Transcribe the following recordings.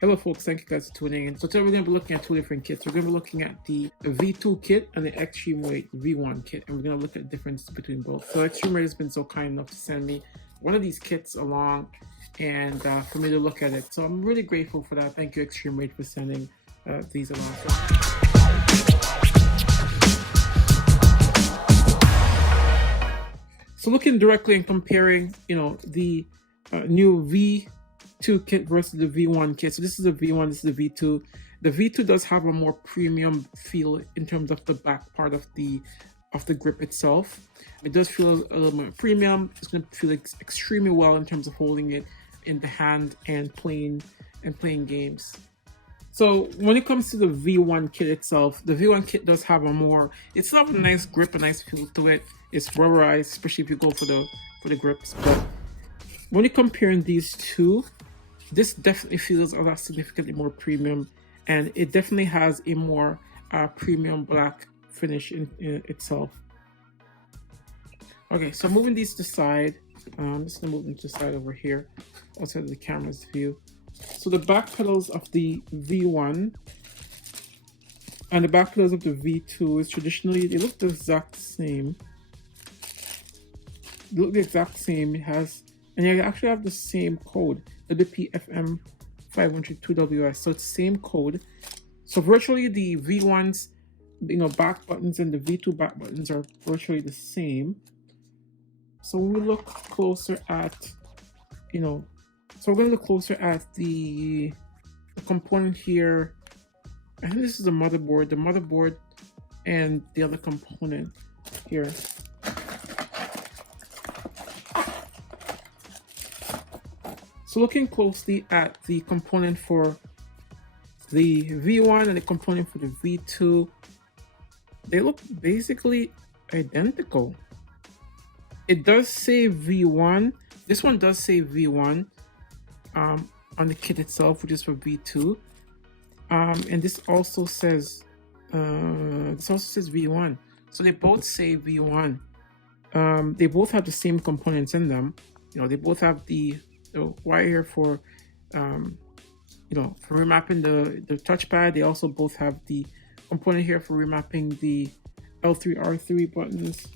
Hello folks, thank you guys for tuning in. So today we're going to be looking at two different kits. We're going to be looking at the V2 kit and the ExtremeRate V1 kit, and we're going to look at the difference between both. So ExtremeRate has been so kind enough to send me one of these kits along and for me to look at it. So I'm really grateful for that. Thank you ExtremeRate for sending these along. So looking directly and comparing, the new V2 kit versus the V1 kit. So this is the V1, this is the V2. The V2 does have a more premium feel in terms of the back part of the grip itself. It does feel a little more premium. It's going to feel extremely well in terms of holding it in the hand and playing games. So when it comes to the V1 kit itself, the V1 kit does have it's still have a nice grip, a nice feel to it. It's rubberized, especially if you go for the grips. But when you're comparing these two, this definitely feels a lot significantly more premium, and it definitely has a more premium black finish in itself. Okay, so moving these to the side, I'm just gonna move them to the side over here, outside of the camera's view. So the back pedals of the V1 and the back pedals of the V2 is traditionally, they look the exact same. They look the exact same. It has, and you actually have the same code, WPFM502WS. So it's the same code. So virtually the V1's, back buttons and the V2 back buttons are virtually the same. So when we look closer at, so we're going to look closer at the component here. I think this is the motherboard and the other component here. So looking closely at the component for the V1 and the component for the V2, they look basically identical. It does say V1. This one does say V1 on the kit itself, which is for V2. And this also says V1. So they both say V1. They both have the same components in them. They both have the wire here for for remapping the touchpad. They also both have the component here for remapping the L3 R3 buttons.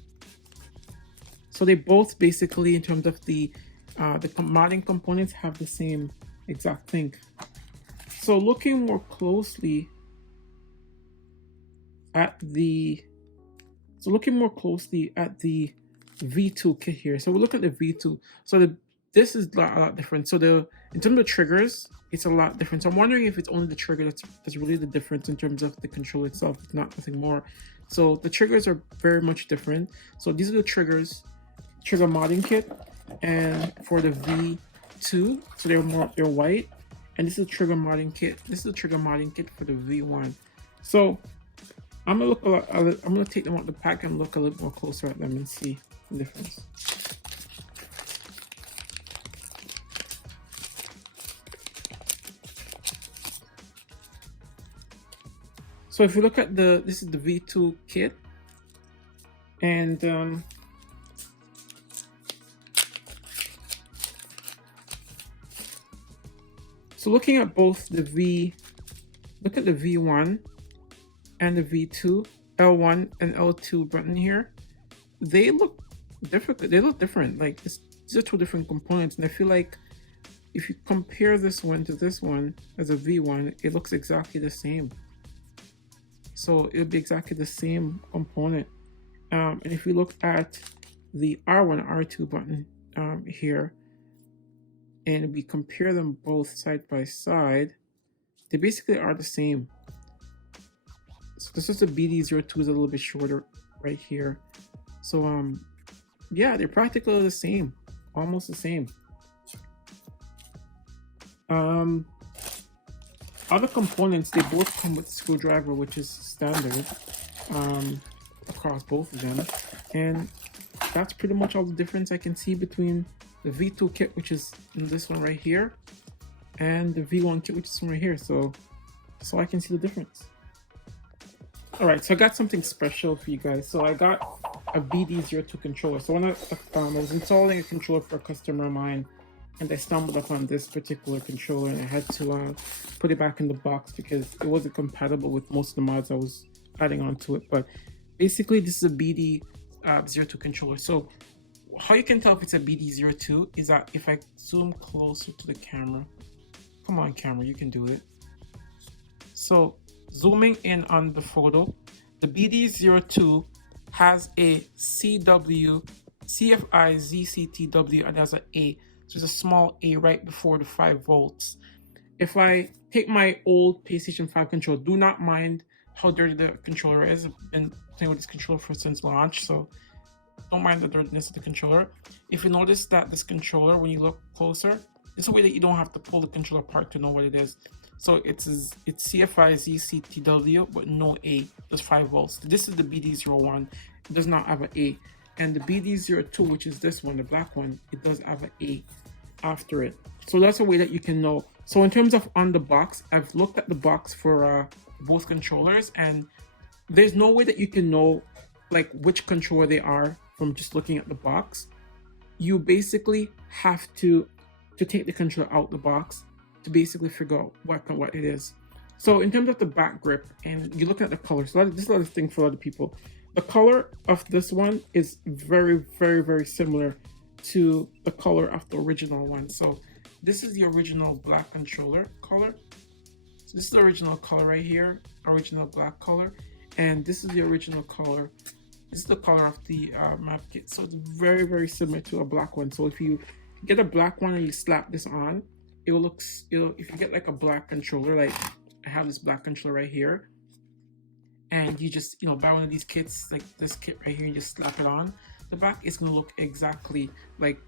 So they both basically, in terms of the modding components, have the same exact thing. So looking more closely at the V2 kit here. So we're looking at the V2. So this is a lot different. So in terms of triggers, it's a lot different. So I'm wondering if it's only the trigger that's really the difference in terms of the controller itself, nothing more. So the triggers are very much different. So these are the trigger modding kit, and for the V2, so they're white, and this is a trigger modding kit. This is a trigger modding kit for the V1. So I'm gonna take them out the pack and look a little more closer at them and see the difference. So if you look at this is the V2 kit, and so looking at both look at the V1 and the V2, L1 and L2 button here, they look different. Like these are two different components, and I feel like if you compare this one to this one as a V1, it looks exactly the same. So it'll be exactly the same component. And if we look at the R1, R2 button here, and we compare them both side by side, they basically are the same. So this is the BD-002 is a little bit shorter right here. So yeah, they're practically the same, almost the same. Other components, they both come with screwdriver, which is standard across both of them, and that's pretty much all the difference I can see between the V2 kit, which is in this one right here, and the V1 kit, which is this one right here. So I can see the difference. All right, so I got something special for you guys. So I got a BD-02 controller. So when I was installing a controller for a customer of mine, and I stumbled upon this particular controller, and I had to put it back in the box because it wasn't compatible with most of the mods I was adding onto it. But basically, this is a BD-02 controller. So how you can tell if it's a BD-02 is that if I zoom closer to the camera, come on camera, you can do it. So zooming in on the photo, the BD-02 has a CFI ZCTW, and there's an A. So there's a small A right before the 5 volts. If I take my old PlayStation 5 controller, do not mind how dirty the controller is. I've been playing with this controller since launch, so don't mind the dirtiness of the controller. If you notice that this controller, when you look closer, it's a way that you don't have to pull the controller apart to know what it is. So it's CFI ZCTW, but no A, just 5 volts. This is the BD-01, it does not have an A. And the BD-02, which is this one, the black one, it does have an A after it. So that's a way that you can know. So in terms of on the box, I've looked at the box for both controllers, and there's no way that you can know like which controller they are from just looking at the box. You basically have to take the controller out the box to basically figure out what it is. So in terms of the back grip, and you look at the color, so this is another thing for a lot of people. The color of this one is very, very, very similar to the color of the original one. So this is the original black controller color. So this is the original color right here, original black color. And this is the original color. This is the color of the map kit. So it's very, very similar to a black one. So if you get a black one and you slap this on, it will look, if you get like a black controller, like I have this black controller right here, and you just, buy one of these kits, like this kit right here, and just slap it on, the back is going to look exactly like,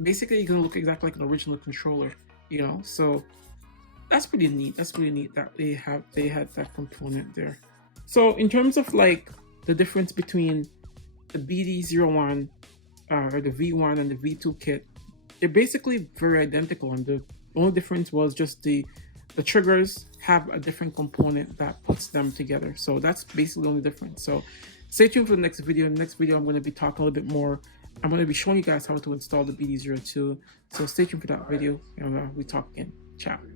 basically it's going to look exactly like an original controller, so that's pretty neat. That's really neat that they had that component there. So in terms of like the difference between the BD-01 or the V1 and the V2 kit, they're basically very identical, and the only difference was just the triggers have a different component that puts them together. So that's basically the only difference. So stay tuned for the next video. In the next video, I'm going to be talking a little bit more. I'm going to be showing you guys how to install the BD-02. So stay tuned for that video, and we talk again. Ciao.